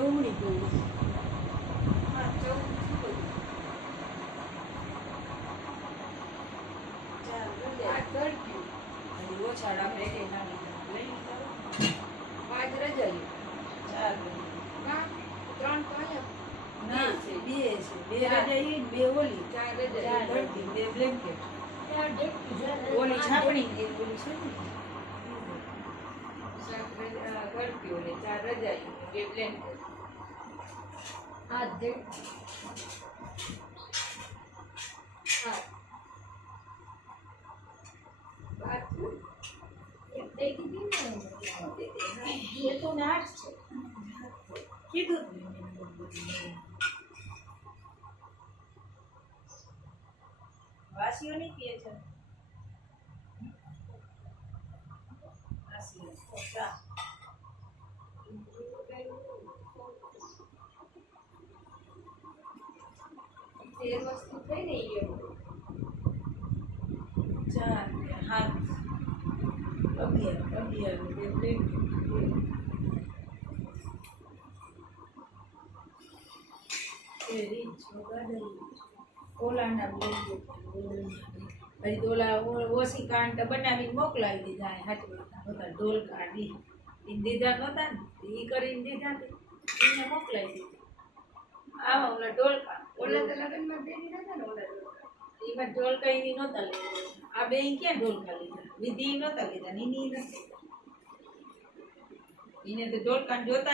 ઉમડી ગયું. હા 14 ચાર આ રજાઈ. ધડક્યું હજી ઓછા આપણે એક નાની લઈ લીધા. 5 રજાયું. ચાર રજાઈ. વાહ 3 તો અહીંયા ના છે. બે છે. બે ચાર. રજાઈ ને બે ઓલી. 4 રજાયું. ચાર ધરતી, બે બ્લેન્કેટ. ઓલી છાપણી ને એક ઓલી છે ને. 7 ધડક્યું ને 4 રજાયું ને 2 બ્લેન્કેટ. હા બાથરૂમ કીધું જ ને. વાસીઓ નહીં પીએ છે. વાસીઓ. ચા. તે વસ્તુ થઈ ને એવું. ચાર ને હાથ. 11 ને બે બ્લેન્કેટ. એ રીચ વગાડેલી. ઓલાના બ્લેન્કેટ. પછી તો ઓલા ઓછી કાંડ બનાવીને મોકલાવી દીધા હાથમાં બધા ઢોલ કાઢી દીધા નહોતા ને એ કરીને દીધા ને એને મોકલાવી દીધા. આવા ઓલા ઢોલકા ઓલા તો લગ્નમાં પહેરી નતા ને ઓલા તો. એમાં ઢોલકા એની નહોતા લીધા. આ બે ક્યાં ઢોલકા લીધા? વિધિ નહોતા લીધા, નીની નથી. એને તો ઢોલકા જોતા